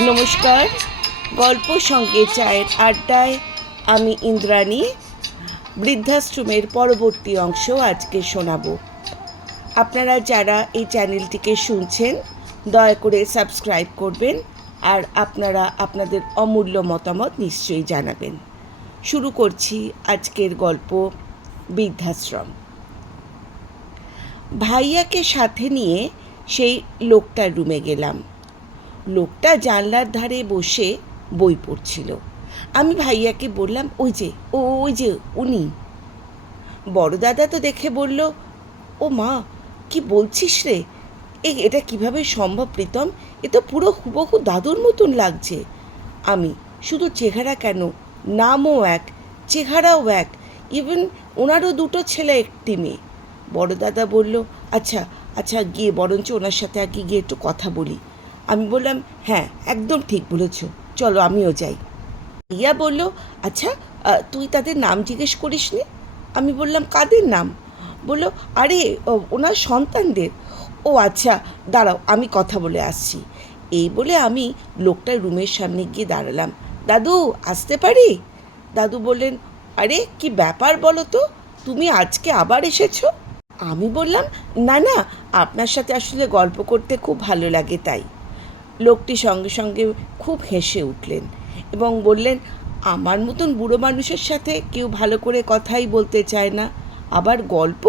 নমস্কার। গল্প সঙ্গে চায়ের আড্ডায় আমি ইন্দ্রাণী বৃদ্ধাশ্রমের পরবর্তী অংশ আজকে শোনাব। আপনারা যারা এই চ্যানেলটিকে শুনছেন দয়া করে সাবস্ক্রাইব করবেন আর আপনারা আপনাদের অমূল্য মতামত নিশ্চয়ই জানাবেন। শুরু করছি আজকের গল্প, বৃদ্ধাশ্রম। ভাইয়াকে সাথে নিয়ে সেই লোকটার রুমে গেলাম। লোকটা জানলার ধারে বসে বই পড়ছিল। আমি ভাইয়াকে বললাম, ওই যে উনি। বড় দাদা তো দেখে বলল, ও মা, কি বলছিস রে, এটা কিভাবে সম্ভব প্রীতম? এ তো পুরো হুবহু দাদুর মতন লাগছে। আমি, শুধু চেহারা কেন, নামও এক, চেহারাও এক, ইভেন ওনারও দুটো ছেলে একটি মেয়ে। বড় দাদা বলল, আচ্ছা আচ্ছা, গিয়ে বরঞ্চ ওনার সাথে আগে গিয়ে একটু কথা বলি। আমি বললাম, হ্যাঁ একদম ঠিক বলেছ, চলো আমিও যাই। ইয়া বলল, আচ্ছা তুই তাদের নাম জিজ্ঞেস করিস নি? আমি বললাম, কাদের নাম? বলল, আরে ওনার সন্তানদের। ও আচ্ছা, দাঁড়াও আমি কথা বলে আসছি। এই বলে আমি লোকটার রুমের সামনে গিয়ে দাঁড়ালাম। দাদু, আসতে পারি? দাদু বললেন, আরে কি ব্যাপার বলো তো, তুমি আজকে আবার এসেছো? আমি বললাম, না না, আপনার সাথে আসলে গল্প করতে খুব ভালো লাগে তাই। লোকটি সঙ্গে সঙ্গে খুব হেসে উঠলেন এবং বললেন, আমার মতন বুড়ো মানুষের সাথে কেউ ভালো করে কথাই বলতে চায় না, আবার গল্প?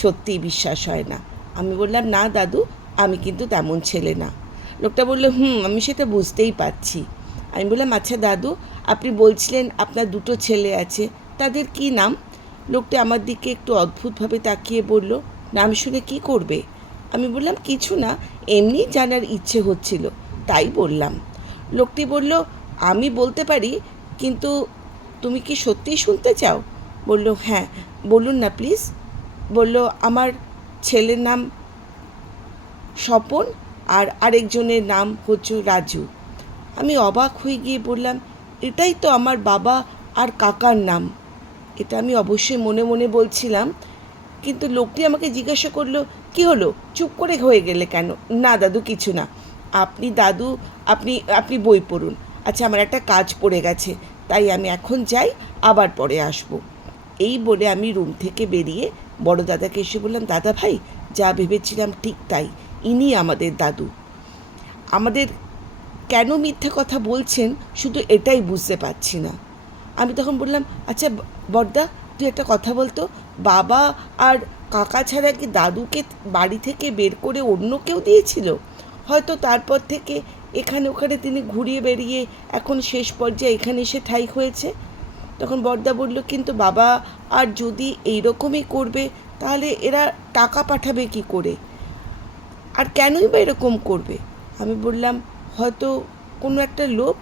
সত্যিই বিশ্বাস হয় না। আমি বললাম, না দাদু, আমি কিন্তু তেমন ছেলে না। লোকটা বলল, আমি সেটা বুঝতেই পারছি। আমি বললাম, আচ্ছা দাদু, আপনি বলছিলেন আপনার দুটো ছেলে আছে, তাদের কি নাম? লোকটা আমার দিকে একটু অদ্ভুতভাবে তাকিয়ে বলল, নাম শুনে কি করবে? আমি বললাম, কিছু না, এমনি জানার ইচ্ছে হচ্ছিল তাই বললাম। লোকটি বলল, আমি বলতে পারি, কিন্তু তুমি কি সত্যিই শুনতে চাও? বলল, হ্যাঁ বলুন না প্লিজ। বলল, আমার ছেলের নাম স্বপন আর আরেকজনের নাম হচ্ছে রাজু। আমি অবাক হয়ে গিয়ে বললাম, এটাই তো আমার বাবা আর কাকার নাম। এটা আমি অবশ্যই মনে মনে বলছিলাম, কিন্তু লোকটি আমাকে জিজ্ঞাসা করলো, কি হলো, চুপ করে হয়ে গেলে কেন? না দাদু, কিছু না। আপনি দাদু, আপনি আপনি বই পড়ুন। আচ্ছা, আমার একটা কাজ পড়ে গেছে, তাই আমি এখন যাই, আবার পরে আসব। এই বলে আমি রুম থেকে বেরিয়ে বড় দাদাকে এসে বললাম, দাদা ভাই, যা ভেবেছিলাম ঠিক তাই, ইনি আমাদের দাদু। আমাদের কেন মিথ্যে কথা বলছেন শুধু এটাই বুঝতে পারছি না। আমি তখন বললাম, আচ্ছা বড়দা, তুই একটা কথা বলতো, বাবা আর কাকা ছাড়া কি দাদুকে বাড়ি থেকে বের করে অন্য কেউ দিয়েছিল? হয়তো তারপর থেকে এখানে ওখানে তিনি ঘুরিয়ে বেরিয়ে এখন শেষ পর্যায়ে এখানে এসে ঠাঁই হয়েছে। তখন বড়দা বলল, কিন্তু বাবা আর যদি এইরকমই করবে তাহলে এরা টাকা পাঠাবে কি করে, আর কেনই বা এরকম করবে? আমি বললাম, হয়তো কোনো একটা লোভ।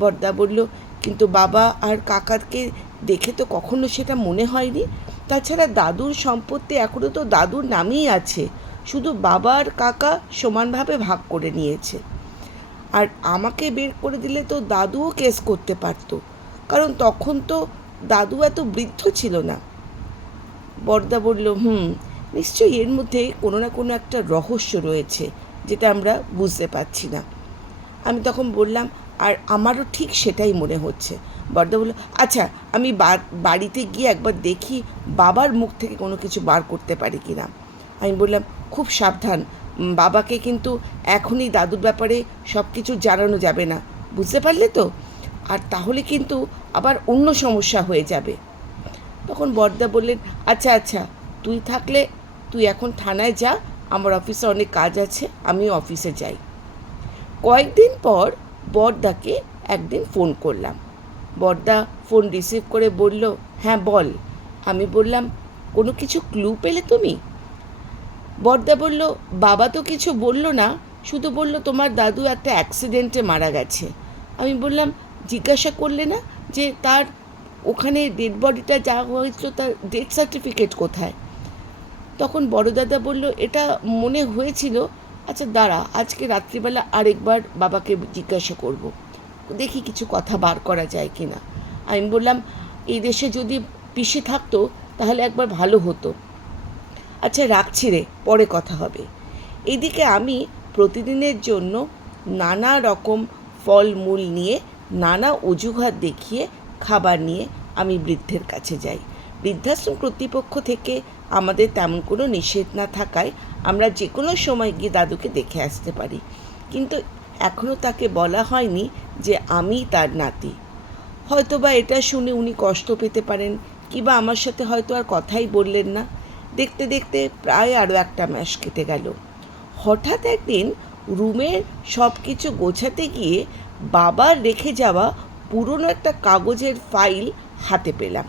বড়দা বলল, কিন্তু বাবা আর কাকাকে দেখে তো কখনো সেটা মনে হয়নি। তাছাড়া দাদুর সম্পত্তি এখনও তো দাদুর নামেই আছে, শুধু বাবা আর কাকা সমানভাবে ভাগ করে নিয়েছে। আর আমাকে বের করে দিলে তো দাদুও কেস করতে পারতো, কারণ তখন তো দাদু এত বৃদ্ধ ছিল না। বড়দা বলল, নিশ্চয়ই এর মধ্যে কোনো না কোনো একটা রহস্য রয়েছে, যেটা আমরা বুঝতে পারছি না। আমি তখন বললাম, আর আমারও ঠিক সেটাই মনে হচ্ছে। বড়দা বলল, আচ্ছা আমি বাড়িতে গিয়ে একবার দেখি বাবার মুখ থেকে কোনো কিছু বার করতে পারি কি না। আমি বললাম, খুব সাবধান, বাবাকে কিন্তু এখনই দাদুর ব্যাপারে সব কিছু জানানো যাবে না, বুঝতে পারলে তো? আর তাহলে কিন্তু আবার অন্য সমস্যা হয়ে যাবে। তখন বড়দা বললেন, আচ্ছা আচ্ছা, তুই থাকলে তুই এখন থানায় যা, আমার অফিসে অনেক কাজ আছে, আমিও অফিসে যাই। কয়েকদিন পর বড়দাকে একদিন ফোন করলাম। বড়দা ফোন রিসিভ করে বলল, হ্যাঁ বল। আমি বললাম, কোনো কিছু ক্লু পেলে তুমি? বড়দা বলল, বাবা তো কিছু বলল না, শুধু বলল তোমার দাদু একটা অ্যাক্সিডেন্টে মারা গেছে। আমি বললাম, জিজ্ঞাসা করলে না যে তার ওখানে ডেড বডিটা যা হয়েছিল তার ডেথ সার্টিফিকেট কোথায়? তখন বড় দাদা বলল, এটা মনে হয়েছিল, আচ্ছা দাঁড়া, আজকে রাত্রিবেলা আরেকবার বাবাকে জিজ্ঞাসা করব, দেখি কিছু কথা বার করা যায় কি না। আমি বললাম, এই দেশে যদি পিসি থাকতো তাহলে একবার ভালো হতো। আচ্ছা রাখছি রে, পরে কথা হবে। এদিকে আমি প্রতিদিনের জন্য নানা রকম ফলমূল নিয়ে নানা অজুহাত দেখিয়ে খাবার নিয়ে আমি বৃদ্ধের কাছে যাই। বৃদ্ধাশ্রম কর্তৃপক্ষ থেকে আমাদের তেমন কোনো নিষেধ না থাকায় আমরা যে কোনো সময় গিয়ে দাদুকে দেখে আসতে পারি, কিন্তু এখনও তাকে বলা হয়নি যে আমি তার নাতি। হয়তো বা এটা শুনে উনি কষ্ট পেতে পারেন, কিংবা আমার সাথে হয়তো আর কথাই বললেন না। দেখতে দেখতে প্রায় আরও একটা মাস কেটে গেল। হঠাৎ একদিন রুমের সব কিছু গোছাতে গিয়ে বাবার রেখে যাওয়া পুরনো একটা কাগজের ফাইল হাতে পেলাম।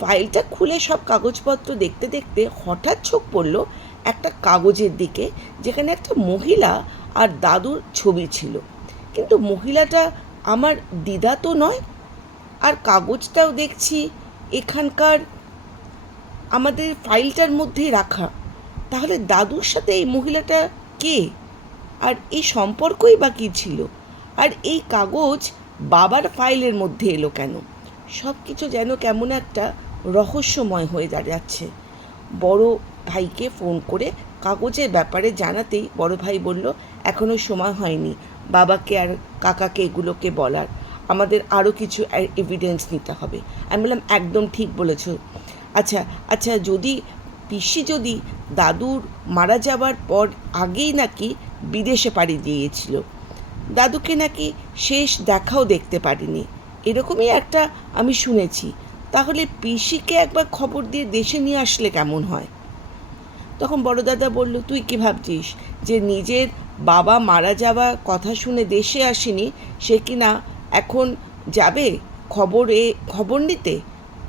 ফাইলটা খুলে সব কাগজপত্র দেখতে দেখতে হঠাৎ চোখ পড়ল একটা কাগজের দিকে, যেখানে একটা মহিলা আর দাদুর ছবি ছিল। কিন্তু মহিলাটা আমার দিদা তো নয়, আর কাগজটাও দেখছি এখানকার আমাদের ফাইলটার মধ্যেই রাখা। তাহলে দাদুর সাথে এই মহিলাটা কে, আর এই সম্পর্কই বা কী ছিল, আর এই কাগজ বাবার ফাইলের মধ্যে এলো কেন? সব কিছু যেন কেমন একটা রহস্যময় হয়ে যাচ্ছে। বড় ভাইকে ফোন করে কাগজের ব্যাপারে জানাতেই বড় ভাই বলল, এখনও সময় হয়নি বাবাকে আর কাকাকে এগুলোকে বলার, আমাদের আরও কিছু এভিডেন্স নিতে হবে। আমি বললাম, একদম ঠিক বলেছ। আচ্ছা, যদি পিসি যদি দাদুর মারা যাওয়ার পর আগেই নাকি বিদেশে পাড়ি দিয়েছিল, দাদুকে নাকি শেষ দেখাও দেখতে পারিনি, এরকমই একটা আমি শুনেছি। তাহলে পিসিকে একবার খবর দিয়ে দেশে নিয়ে আসলে কেমন হয়? তখন বড় দাদা বলল, তুই কি ভাবছিস যে নিজের বাবা মারা যাওয়া কথা শুনে দেশে আসেনি, সে কি না এখন যাবে খবর নিতে?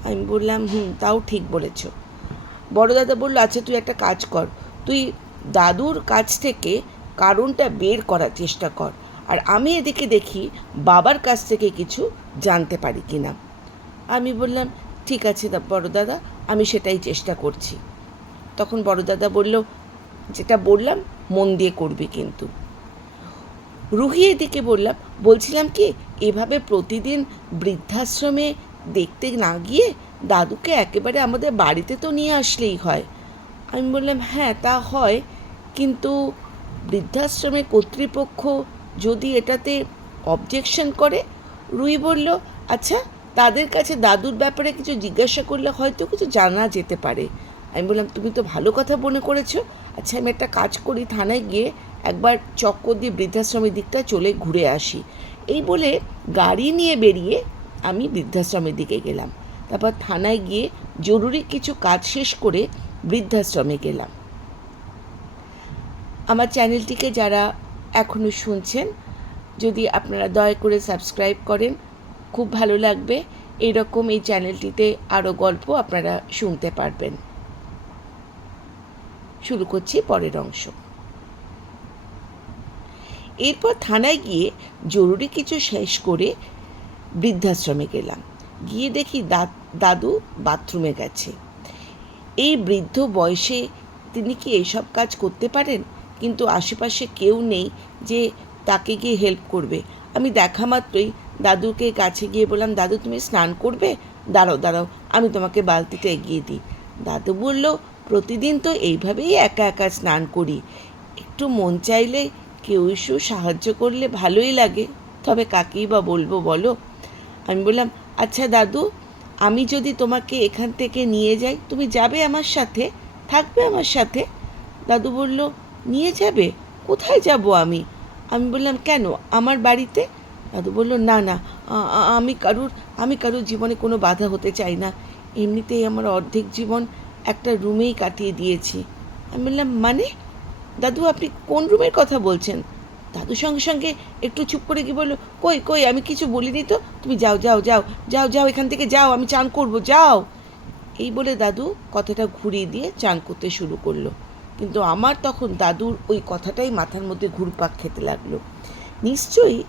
আমি বললাম, তাও ঠিক বলেছ। বড় দাদা বলল, আচ্ছা তুই একটা কাজ কর, তুই দাদুর কাছ থেকে কারণটা বের করার চেষ্টা কর, আর আমি এদিকে দেখি বাবার কাছ থেকে কিছু জানতে পারি কি না। আমি বললাম, ঠিক আছে বড় দাদা, আমি সেটাই চেষ্টা করছি। তখন বড় দাদা বলল, যেটা বললাম মন দিয়ে করবি কিন্তু। রুহি এদিকে বলছিলাম কি, এভাবে প্রতিদিন বৃদ্ধাশ্রমে দেখতে না গিয়ে দাদুকে একেবারে আমাদের বাড়িতে তো নিয়ে আসলেই হয়। আমি বললাম, হ্যাঁ তা হয়, কিন্তু বৃদ্ধাশ্রমের কর্তৃপক্ষ যদি এটাতে অবজেকশন করে। রুহি বলল, আচ্ছা তাদের কাছে দাদুর ব্যাপারে কিছু জিজ্ঞাসা করলে হয়তো কিছু জানা যেতে পারে। আমি বললাম, তুমি তো ভালো কথা মনে করেছো। আচ্ছা আমি একটা কাজ করি, থানায় গিয়ে একবার চক্কর দিয়ে বৃদ্ধাশ্রমের দিকটা চলে ঘুরে আসি। এই বলে গাড়ি নিয়ে বেরিয়ে আমি বৃদ্ধাশ্রমের দিকে গেলাম। তারপর থানায় গিয়ে জরুরি কিছু কাজ শেষ করে বৃদ্ধাশ্রমে গেলাম। আমার চ্যানেলটিকে যারা এখনও শুনছেন, যদি আপনারা দয়া করে সাবস্ক্রাইব করেন, খুব ভালো লাগবে। এরকম এই চ্যানেলটিতে আরও গল্প আপনারা শুনতে পারবেন। শুরু করছি পরের অংশ। এরপর থানায় গিয়ে জরুরি কিছু শেষ করে বৃদ্ধাশ্রমে গেলাম। গিয়ে দেখি দাদু বাথরুমে গেছে। এই বৃদ্ধ বয়সে তিনি কি এইসব কাজ করতে পারেন? কিন্তু আশেপাশে কেউ নেই যে তাকে গিয়ে হেল্প করবে। আমি দেখা মাত্রই দাদুকে কাছে গিয়ে বললাম, দাদু তুমি স্নান করবে? দাঁড়াও আমি তোমাকে বালতিটা এগিয়ে দিই। দাদু বলল, প্রতিদিন তো এইভাবেই একা একা স্নান করি, একটু মন চাইলে কেউ এসে সাহায্য করলে ভালোই লাগে, তবে কাকেই বা বলবো বলো? আমি বললাম, আচ্ছা দাদু, আমি যদি তোমাকে এখান থেকে নিয়ে যাই, তুমি যাবে আমার সাথে, থাকবে আমার সাথে? দাদু বলল, নিয়ে যাবে? কোথায় যাব আমি? আমি বললাম, কেন, আমার বাড়িতে? দাদু বলল, না আমি কারুর জীবনে কোনো বাধা হতে চাই না, এমনিতেই আমার অর্ধেক জীবন একটা রুমেই কাটিয়ে দিয়েছি। আমি বললাম, মানে দাদু আপনি কোন রুমের কথা বলছেন? দাদু সঙ্গে সঙ্গে একটু চুপ করে কি বললো, কই আমি কিছু বলিনি তো, তুমি যাও এখান থেকে যাও, আমি চান করবো, যাও। এই বলে দাদু কথাটা ঘুরিয়ে দিয়ে চান করতে শুরু করলো। কিন্তু আমার তখন দাদুর ওই কথাটাই মাথার মধ্যে ঘুরপাক খেতে লাগলো। নিশ্চয়ই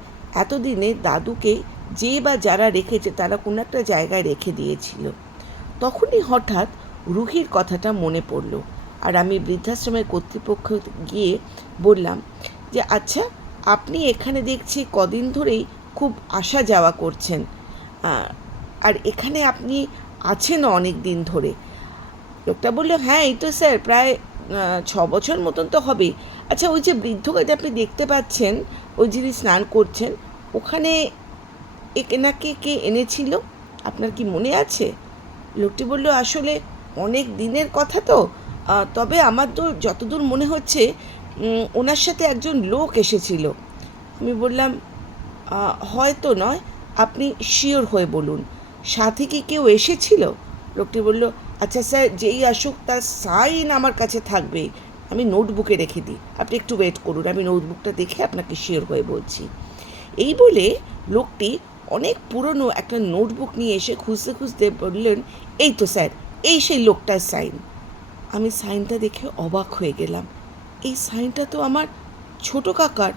এতদিনে দাদুকে যে বা যারা রেখেছে তারা কোনো একটা জায়গায় রেখে দিয়েছিল। তখনই হঠাৎ রুহির কথাটা মনে পড়ল, আর আমি বৃদ্ধাশ্রমের কর্তৃপক্ষ গিয়ে বললাম যে, আচ্ছা আপনি এখানে দেখছি কদিন ধরেই খুব আসা যাওয়া করছেন, আর এখানে আপনি আছেন অনেক দিন ধরে। লোকটা বলল, হ্যাঁ এই তো স্যার প্রায় 6 বছর মতন তো হবেই। আচ্ছা ওই যে বৃদ্ধকে আপনি দেখতে পাচ্ছেন, ওই যিনি স্নান করছেন, ওখানে এনাকে কে এনেছিল, আপনার কি মনে আছে? লোকটি বলল, আসলে অনেক দিনের কথা তো, তবে আমার তো যতদূর মনে হচ্ছে ওনার সাথে একজন লোক এসেছিল। আমি বললাম, হয়তো নয়, আপনি শিওর হয়ে বলুন, সাথে কি কেউ এসেছিল? লোকটি বলল, আচ্ছা স্যার, যেই আসুক তার সাইন আমার কাছে থাকবেই, আমি নোটবুকে রেখে দিই, আপনি একটু ওয়েট করুন, আমি নোটবুকটা দেখে আপনাকে শিওর হয়ে বলছি। এই বলে লোকটি অনেক পুরনো একটা নোটবুক নিয়ে এসে খুঁজতে খুঁজতে বললেন, এই তো স্যার, এই সেই লোকটার সাইন। আমি সাইনটা দেখে অবাক হয়ে গেলাম। এই সাইনটা তো আমার ছোট কাকার।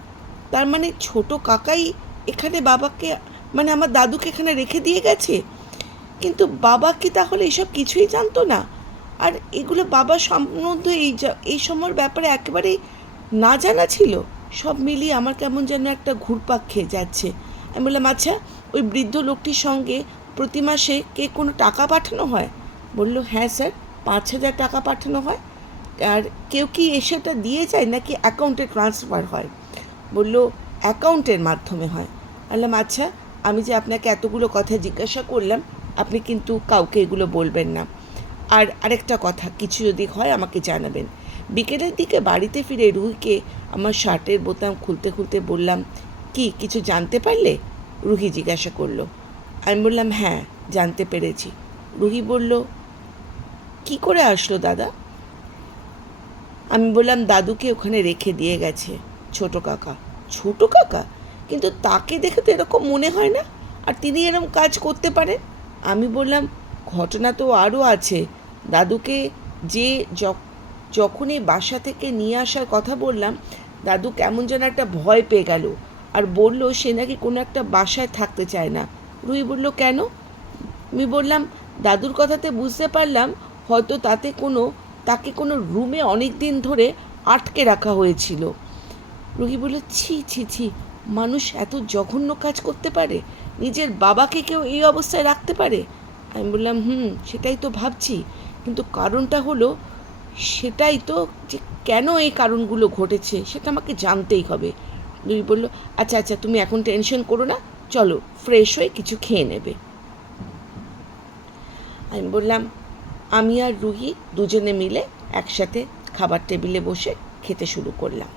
তার মানে ছোট কাকাই এখানে বাবাকে, মানে আমার দাদুকে এখানে রেখে দিয়ে গেছে। কিন্তু বাবা কি তাহলে এসব কিছুই জানতো না? আর এগুলো বাবা সম্বন্ধে এই সময়ের ব্যাপারে একেবারেই না জানা ছিল? সব মিলিয়ে আমার কেমন যেন একটা ঘুরপাক খেয়ে যাচ্ছে। আমি বললাম, আচ্ছা, ওই বৃদ্ধ লোকটির সঙ্গে প্রতি মাসে কে কোনো টাকা পাঠানো হয়? বলল, হ্যাঁ স্যার, 5,000 টাকা পাঠানো হয়। আর কেউ কি এসেটা দিয়ে যায় নাকি অ্যাকাউন্টে ট্রান্সফার হয়? বলল, অ্যাকাউন্টের মাধ্যমে হয়। বললাম, আচ্ছা, আমি যে আপনাকে এতগুলো কথা জিজ্ঞাসা করলাম, আপনি কিন্তু কাউকে এগুলো বলবেন না। আর আরেকটা কথা, কিছু যদি হয় আমাকে জানাবেন। বিকেলের দিকে বাড়িতে ফিরে রুহিকে আমার শার্টের বোতাম খুলতে খুলতে বললাম, কি কিছু জানতে পারলে? রুহি জিজ্ঞাসা করলো। আমি বললাম, হ্যাঁ, জানতে পেরেছি। রুহি বলল, কি করে আসলো দাদা? আমি বললাম, দাদুকে ওখানে রেখে দিয়ে গেছে ছোট কাকা। ছোট কাকা? কিন্তু তাকে দেখে তো এরকম মনে হয় না, আর তিনি এরকম কাজ করতে পারেন। আমি বললাম, ঘটনা তো আরও আছে। দাদুকে যে যখনই বাসা থেকে নিয়ে আসার কথা বললাম, দাদু কেমন যেন একটা ভয় পেয়ে গেল আর বলল সে নাকি কোনো একটা বাসায় থাকতে চায় না। রুই বলল, কেন? আমি বললাম, দাদুর কথাতে বুঝতে পারলাম হয়তো তাকে কোনো রুমে অনেক দিন ধরে আটকে রাখা হয়েছিল। রুহি বলল, ছি ছি ছি, মানুষ এত জঘন্য কাজ করতে পারে? নিজের বাবাকে কেউ এই অবস্থায় রাখতে পারে? আমি বললাম, সেটাই তো ভাবছি, কিন্তু কারণটা হলো, সেটাই তো, যে কেন এই কারণগুলো ঘটেছে সেটা আমাকে জানতেই হবে। রুহি বলল, আচ্ছা আচ্ছা, তুমি এখন টেনশন করো না, চলো ফ্রেশ হয়ে কিছু খেয়ে নেবে। আমি বললাম, আমি আর রুহি দুজনে মিলে একসাথে খাবার টেবিলে বসে খেতে শুরু করলাম।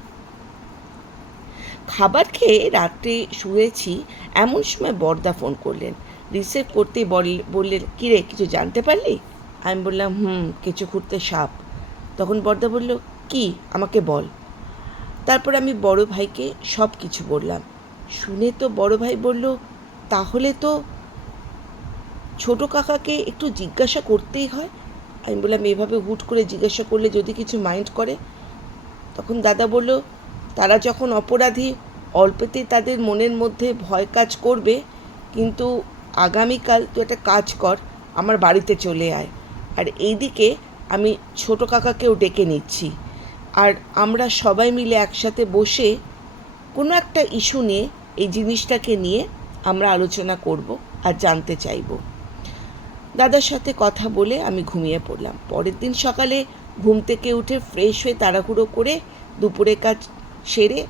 খাবার খেয়ে রাত্রে শুয়েছি, এমন সময় বড়দা ফোন করলেন। রিসিভ করতেই বললেন, কিরে, কিছু জানতে পারলি? আমি বললাম, কিছু খুঁড়তে সাপ। তখন বড়দা বলল, কি, আমাকে বল। তারপর আমি বড় ভাইকে সব কিছু বললাম। শুনে তো বড় ভাই বলল, তাহলে তো ছোট কাকাকে একটু জিজ্ঞাসা করতেই হয়। আমি বললাম, এভাবে হুট করে জিজ্ঞাসা করলে যদি কিছু মাইন্ড করে? তখন দাদা বলল, তারা যখন অপরাধী, অল্পেতেই তাদের মনের মধ্যে ভয় কাজ করবে। কিন্তু আগামীকাল তুই একটা কাজ কর, আমার বাড়িতে চলে আয়, আর এইদিকে আমি ছোট কাকাকেও ডেকে নিচ্ছি, আর আমরা সবাই মিলে একসাথে বসে কোনো একটা ইস্যু নিয়ে, এই জিনিসটাকে নিয়ে আমরা আলোচনা করব আর জানতে চাইব। দাদার সাথে কথা বলে আমি ঘুমিয়ে পড়লাম। পরের দিন সকালে ঘুম থেকে উঠে ফ্রেশ হয়ে তাড়াহুড়ো করে দুপুরে কাজ সেরে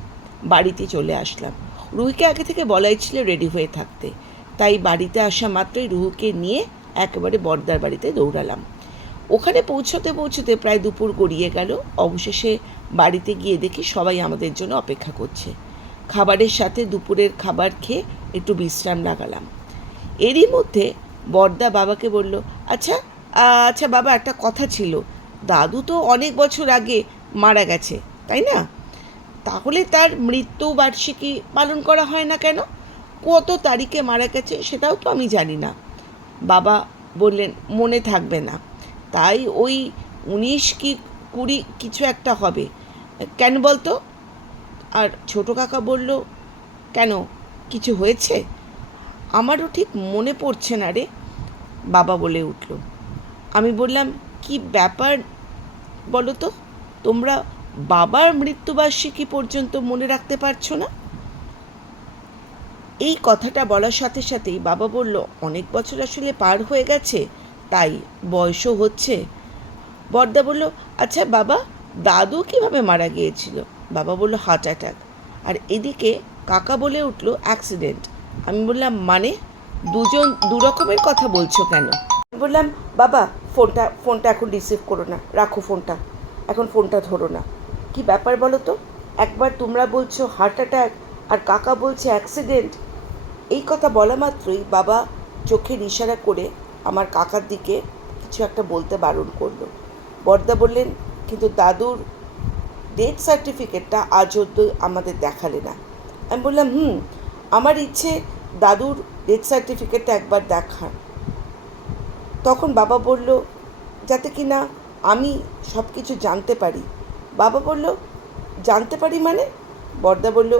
বাড়িতে চলে আসলাম। রুহিকে আগে থেকে বলাই ছিল রেডি হয়ে থাকতে, তাই বাড়িতে আসা মাত্রই রুহুকে নিয়ে একেবারে বড়দার বাড়িতে দৌড়ালাম। ওখানে পৌঁছতে পৌঁছতে প্রায় দুপুর গড়িয়ে গেল। অবশেষে বাড়িতে গিয়ে দেখি সবাই আমাদের জন্য অপেক্ষা করছে। খাবারের সাথে দুপুরের খাবার খেয়ে একটু বিশ্রাম লাগালাম। এরই মধ্যে বড়দা বাবাকে বলল, আচ্ছা আচ্ছা বাবা, একটা কথা ছিল, দাদু তো অনেক বছর আগে মারা গেছে, তাই না? তাহলে তার মৃত্যুবার্ষিকী পালন করা হয় না কেন? কত তারিখে মারা গেছে সেটাও তো আমি জানি না। বাবা বললেন, মনে থাকবে না, তাই ওই 19 কি 20 কিছু একটা হবে। কেন বলতো? আর ছোট কাকা বলল, কেন, কিছু হয়েছে? আমারও ঠিক মনে পড়ছে না রে, বাবা বলে উঠল। আমি বললাম, কি ব্যাপার বলো তো, তোমরা বাবার মৃত্যুবার্ষিকী পর্যন্ত মনে রাখতে পারছো না? এই কথাটা বলার সাথে সাথেই বাবা বলল, অনেক বছর আসলে পার হয়ে গেছে, তাই বয়সও হচ্ছে। বড়দা বলল, আচ্ছা বাবা, দাদু কিভাবে মারা গিয়েছিল? বাবা বলল, হার্ট অ্যাটাক। আর এদিকে কাকা বলে উঠলো অ্যাক্সিডেন্ট। আমি বললাম মানে? দুজন দু রকমের কথা বলছো কেন? আমি বললাম বাবা ফোনটা এখন রিসিভ করো না, রাখো ফোনটা, এখন ফোনটা ধরো না। কি ব্যাপার বলো তো? একবার তোমরা বলছো হার্ট অ্যাটাক আর কাকা বলছে অ্যাক্সিডেন্ট। এই কথা বলা মাত্রই বাবা চোখের ইশারা করে আমার কাকার দিকে কিছু একটা বলতে বারণ করলো। বড়দা বললেন কিন্তু দাদুর ডেথ সার্টিফিকেটটা আজ অবধি আমাদের দেখালে না। আমি বললাম আমার ইচ্ছে দাদুর ডেথ সার্টিফিকেটটা একবার দেখার। তখন বাবা বলল যাতে কি না আমি সব কিছু জানতে পারি। বাবা বলল জানতে পারি মানে? বড়দা বলল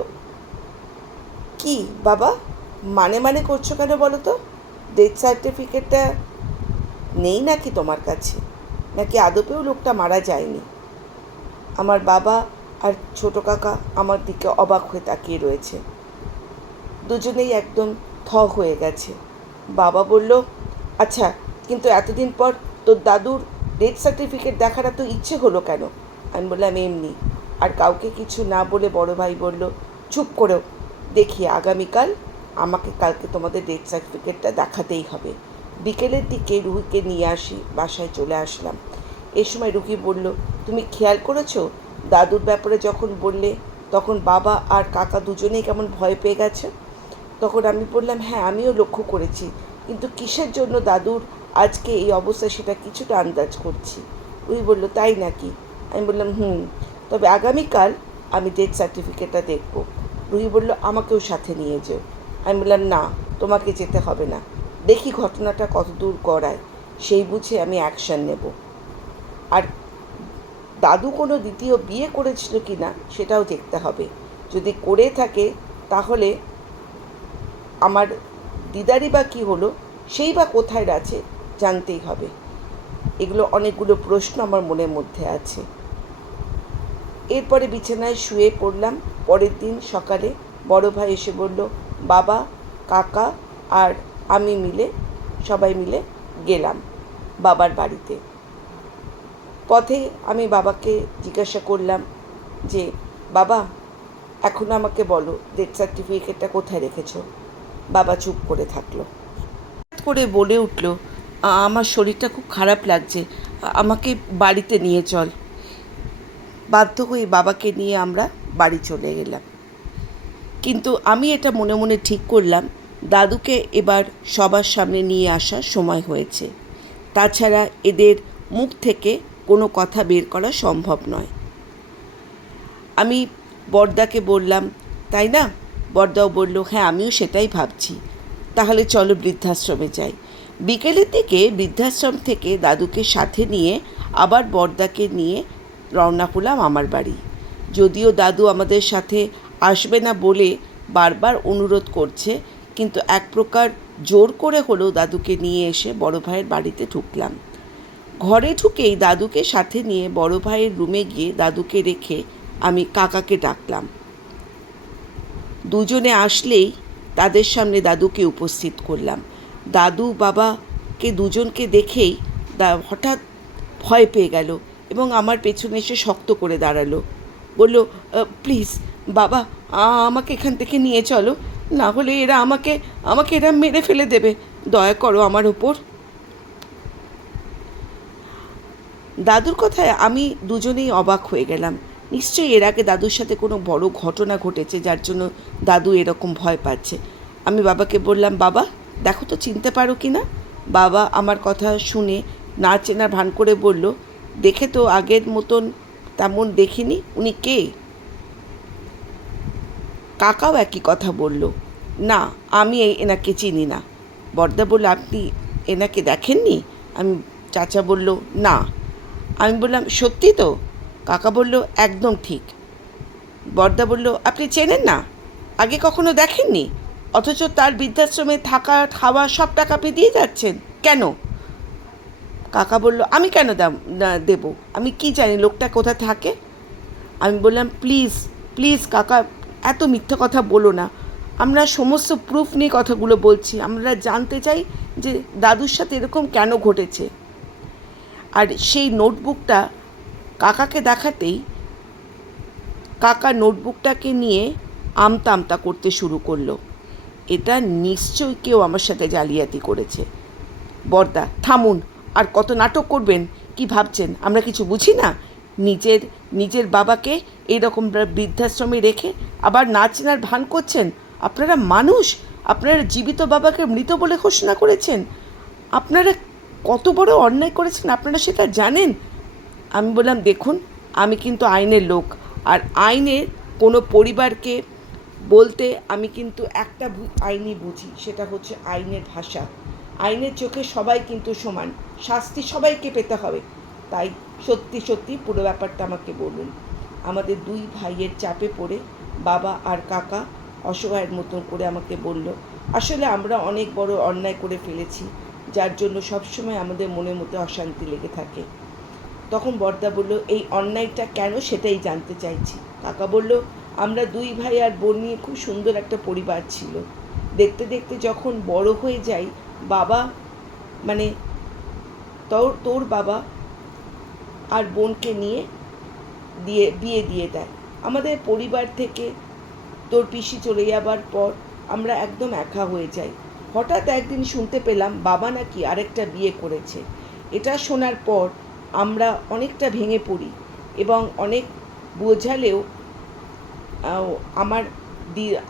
কি বাবা মানে করছো কেন বলো তো? ডেথ সার্টিফিকেটটা নেই নাকি তোমার কাছে, নাকি আদপেও লোকটা মারা যায়নি? আমার বাবা আর ছোটো কাকা আমার দিকে অবাক হয়ে তাকিয়ে রয়েছে, দুজনেই একদম হয়ে গেছে। বাবা বলল আচ্ছা কিন্তু এতদিন পর তোর দাদুর ডেথ সার্টিফিকেট দেখার এত ইচ্ছে হলো কেন? আমি বললাম এমনি। আর কাউকে কিছু না বলে বড় ভাই বলল চুপ করেও দেখি আগামীকাল আমাকে কালকে তোমাদের ডেথ সার্টিফিকেটটা দেখাতেই হবে। বিকেলের দিকে রুহিকে নিয়ে আসি, বাসায় চলে আসলাম। এই সময় রুহি বলল তুমি খেয়াল করেছো দাদুর ব্যাপারে যখন বললে তখন বাবা আর কাকা দুজনেই কেমন ভয় পেয়ে গেছে? তখন আমি বললাম হ্যাঁ আমিও লক্ষ্য করেছি, কিন্তু কিসের জন্য দাদুর আজকে এই অবস্থা সেটা কিছুটা আন্দাজ করছি। উনি বলল তাই নাকি? আমি বললাম তবে আগামীকাল আমি ডেথ সার্টিফিকেটটা দেখব। রুহি বলল আমাকেও সাথে নিয়ে যেও। আমি বললাম না তোমাকে যেতে হবে না, দেখি ঘটনাটা কতদূর গড়ায়, সেই বুঝে আমি অ্যাকশান নেব। আর দাদু কোনো দ্বিতীয় বিয়ে করেছিল কি না সেটাও দেখতে হবে। যদি করে থাকে তাহলে আমার দিদারই বা কী হলো, সেই বা কোথায় আছে জানতেই হবে। এগুলো অনেকগুলো প্রশ্ন আমার মনের মধ্যে আছে। এরপরে বিছানায় শুয়ে পড়লাম। পরের দিন সকালে বড় ভাই এসে বলল বাবা, কাকা আর আমি মিলে সবাই মিলে গেলাম বাবার বাড়িতে। পথে আমি বাবাকে জিজ্ঞাসা করলাম যে বাবা এখন আমাকে বলো ডেথ সার্টিফিকেটটা কোথায় রেখেছো? বাবা চুপ করে থাকলো। করে বলে উঠল আমার শরীরটা খুব খারাপ লাগছে, আমাকে বাড়িতে নিয়ে চল। বাধ্য হয়ে বাবাকে নিয়ে আমরা বাড়ি চলে গেলাম। কিন্তু আমি এটা মনে মনে ঠিক করলাম দাদুকে এবার সবার সামনে নিয়ে আসার সময় হয়েছে, তাছাড়া এদের মুখ থেকে কোনো কথা বের করা সম্ভব নয়। আমি বড়দাকে বললাম তাই না? বড়দাও বলল হ্যাঁ আমিও সেটাই ভাবছি, তাহলে চলো বৃদ্ধাশ্রমে যাই। বিকেলের দিকে বৃদ্ধাশ্রম থেকে দাদুকে সাথে নিয়ে আবার বড়দাকে নিয়ে রওনা হলাম আমার বাড়ি। যদিও দাদু আমাদের সাথে আসবে না বলে বারবার অনুরোধ করছে, কিন্তু এক প্রকার জোর করে হলেও দাদুকে নিয়ে এসে বড় ভাইয়ের বাড়িতে ঢুকলাম। ঘরে ঢুকেই দাদুকে সাথে নিয়ে বড় ভাইয়ের রুমে গিয়ে দাদুকে রেখে আমি কাকাকে ডাকলাম। দুজনে আসলেই তাদের সামনে দাদুকে উপস্থিত করলাম। দাদু বাবাকে দুজনকে দেখেই হঠাৎ ভয় পেয়ে গেল এবং আমার পেছনে এসে শক্ত করে দাঁড়ালো। বলল প্লিজ বাবা আমাকে এখান থেকে নিয়ে চলো, না হলে এরা আমাকে এরা মেরে ফেলে দেবে, দয়া করো আমার ওপর। দাদুর কথায় আমি দুজনেই অবাক হয়ে গেলাম। নিশ্চয়ই এর আগে দাদুর সাথে কোনো বড় ঘটনা ঘটেছে যার জন্য দাদু এরকম ভয় পাচ্ছে। আমি বাবাকে বললাম বাবা দেখো তো চিনতে পারো কি না? বাবা আমার কথা শুনে না চেনার ভান করে বলল দেখে তো আগের মতন তেমন দেখিনি, উনি কে? কাকাও একই কথা বলল না আমি এনাকে চিনি না। বড়দা বলল আপনি এনাকে দেখেননি? চাচা বলল না। আমি বললাম সত্যি তো? কাকা বলল একদম ঠিক। বড়দা বলল আপনি চেনেন না? আগে কখনো দেখেননি? অথচ তার বৃদ্ধাশ্রমে থাকা খাওয়া সব টাকা আপনি দিয়ে যাচ্ছেন কেন? কাকা বলল আমি কেন দেব, আমি কি জানি লোকটা কোথায় থাকে? আমি বললাম প্লিজ প্লিজ কাকা এত মিথ্যে কথা বলো না, আমরা সমস্ত প্রুফ নিয়ে কথাগুলো বলছি, আমরা জানতে চাই যে দাদুর সাথে এরকম কেন ঘটেছে। আর সেই নোটবুকটা কাকাকে দেখাতেই কাকা নোটবুকটাকে নিয়ে আমতা আমতা করতে শুরু করলো। এটা নিশ্চয়ই কেউ আমার সাথে জালিয়াতি করেছে। বড়দা, থামুন, আর কত নাটক করবেন? কি ভাবছেন আমরা কিছু বুঝি না? নিজের বাবাকে এইরকম বৃদ্ধাশ্রমে রেখে আবার না চেনার ভান করছেন? আপনারা মানুষ? আপনারা জীবিত বাবাকে মৃত বলে ঘোষণা করেছেন? আপনারা কত বড় অন্যায় করেছেন আপনারা সেটা জানেন? আমি বললাম, দেখুন, আমি কিন্তু আইনের লোক, আর আইনের কোনো পরিবারকে বলতে আমি কিন্তু একটা আইনই বুঝি, সেটা হচ্ছে আইনের ভাষা। আইনের চোখে সবাই কিন্তু সমান, শাস্তি সবাইকে পেতে হবে। তাই সত্যি পুরো ব্যাপারটা আমাকে বলুন। আমাদের দুই ভাইয়ের চাপে পড়ে বাবা আর কাকা অসহায়ের মতন করে আমাকে বলল, আসলে আমরা অনেক বড় অন্যায় করে ফেলেছি, যার জন্য সবসময় আমাদের মনের মধ্যে অশান্তি লেগে থাকে। তখন বড়দা বলল, এই অন্যায়টা কেন সেটাই জানতে চাইছি। কাকা বলল, আমরা দুই ভাই আর বোন নিয়ে খুব সুন্দর একটা পরিবার ছিল। দেখতে দেখতে যখন বড় হয়ে যাই, বাবা মানে তোর বাবা আর বোনকে নিয়ে বিয়ে দিয়ে দেয়। আমাদের পরিবার থেকে তোর পিসি চলে যাবার পর আমরা একদম একা হয়ে যাই। হঠাৎ একদিন শুনতে পেলাম বাবা নাকি আরেকটা বিয়ে করেছে। এটা শোনার পর আমরা অনেকটা ভেঙে পড়ি এবং অনেক বোঝালেও আমার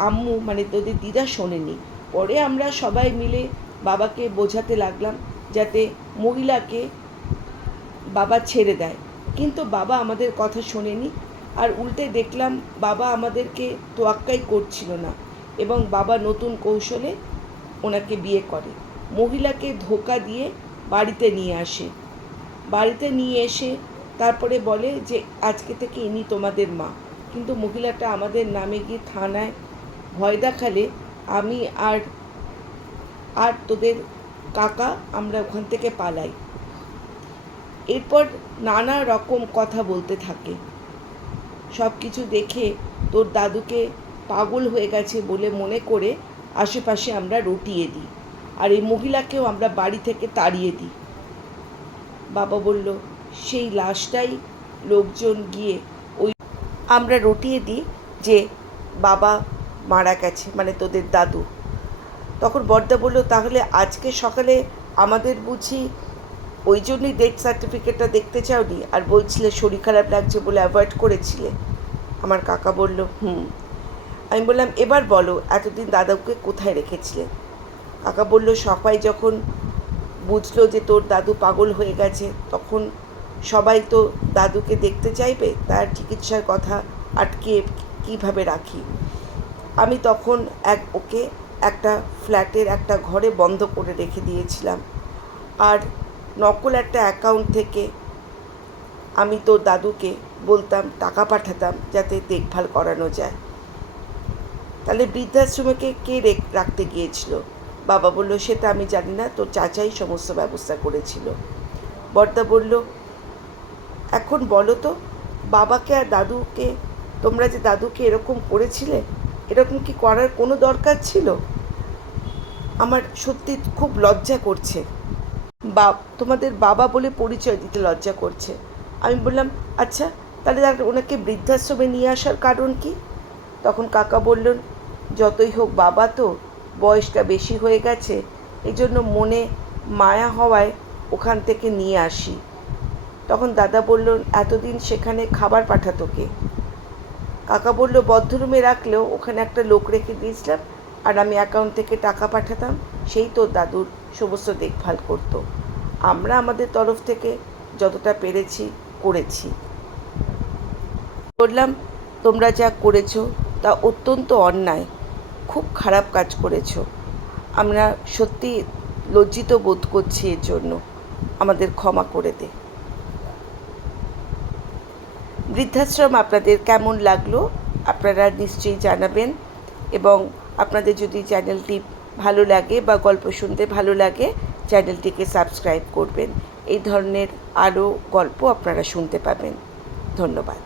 আম্মু মানে তোদের দিদা শোনেনি। পরে আমরা সবাই মিলে বাবাকে বোঝাতে লাগলাম যাতে মহিলাকে বাবা ছেড়ে দেয়, কিন্তু বাবা আমাদের কথা শোনেনি। আর উল্টে দেখলাম বাবা আমাদেরকে তোয়াক্কাই করছিল না এবং বাবা নতুন কৌশলে ওনাকে বিয়ে করে, মহিলাকে ধোকা দিয়ে বাড়িতে নিয়ে এসে তারপরে বলে যে আজকে থেকে ইনি তোমাদের মা। কিন্তু মহিলাটা আমাদের নামে গিয়ে থানায় ভয় দেখালে আমি আর তোদের কাকা আমরা ওখান থেকে পালাই। এরপর নানা রকম কথা বলতে থাকে। সব কিছু দেখে তোর দাদুকে পাগল হয়ে গেছে বলে মনে করে আশেপাশে আমরা রটিয়ে দিই, আর এই মহিলাকেও আমরা বাড়ি থেকে তাড়িয়ে দিই। বাবা বলল, সেই লাশটাই লোকজন গিয়ে আমরা রটিয়ে দিই যে বাবা মারা গেছে, মানে তোদের দাদু। তখন বড়দা বলল, তাহলে আজকে সকালে আমাদের বুঝি ওই জন্যই ডেথ সার্টিফিকেটটা দেখতে চাওনি, আর বলছিলে শরীর খারাপ লাগছে বলে অ্যাভয়েড করেছিলে? আমার কাকা বলল, আমি বললাম, এবার বলো এতদিন দাদুকে কোথায় রেখেছিলে? কাকা বলল, সবাই যখন বুঝলো যে তোর দাদু পাগল হয়ে গেছে, তখন সবাই তো দাদুকে দেখতে চাইবে, তার চিকিৎসার কথা আটকে কিভাবে রাখি। আমি তখন ওকে একটা ফ্ল্যাটের একটা ঘরে বন্ধ করে রেখে দিয়েছিলাম, আর নকল একটা অ্যাকাউন্ট থেকে আমি তোর দাদুকে বলতাম টাকা পাঠাতাম যাতে দেখভাল করানো যায়। তাহলে বৃদ্ধাশ্রমে কে রাখতে গিয়েছিল? বাবা বলল, সেটা আমি জানি না, তোর চাচাই সমস্ত ব্যবস্থা করেছিল। বড়দা বলল, এখন বলো তো, বাবাকে আর দাদুকে, তোমরা যে দাদুকে এরকম করেছিলে, এরকম কি করার কোনো দরকার ছিল? আমার সত্যি খুব লজ্জা করছে, তোমাদের বাবা বলে পরিচয় দিতে লজ্জা করছে। আমি বললাম, আচ্ছা তাহলে ওনাকে বৃদ্ধাশ্রমে নিয়ে আসার কারণ কি? তখন কাকা বললেন, যতই হোক বাবা তো বয়সটা বেশি হয়ে গেছে, এই জন্য মনে মায়া হওয়ায় ওখান থেকে নিয়ে আসি। তখন দাদা বললেন, এতদিন সেখানে খাবার পাঠাতো কে? কাকা বলল, বদ্ধরুমে রাখলেও ওখানে একটা লোক রেখে দিয়েছিলাম, আর আমি অ্যাকাউন্ট থেকে টাকা পাঠাতাম, সেই তোর দাদুর সমস্ত দেখভাল করতো। আমরা আমাদের তরফ থেকে যতটা পেরেছি করেছি। বললাম, তোমরা যা করেছো তা অত্যন্ত অন্যায়, খুব খারাপ কাজ করেছো। আমরা সত্যি লজ্জিত বোধ করছি, এর জন্য আমাদের ক্ষমা করে দে। বৃদ্ধাশ্রম আপনাদের কেমন লাগলো আপনারা নিশ্চয়ই জানাবেন, এবং আপনাদের যদি চ্যানেলটি ভালো লাগে বা গল্প শুনতে ভালো লাগে, চ্যানেলটিকে সাবস্ক্রাইব করবেন। এই ধরনের আরও গল্প আপনারা শুনতে পাবেন। ধন্যবাদ।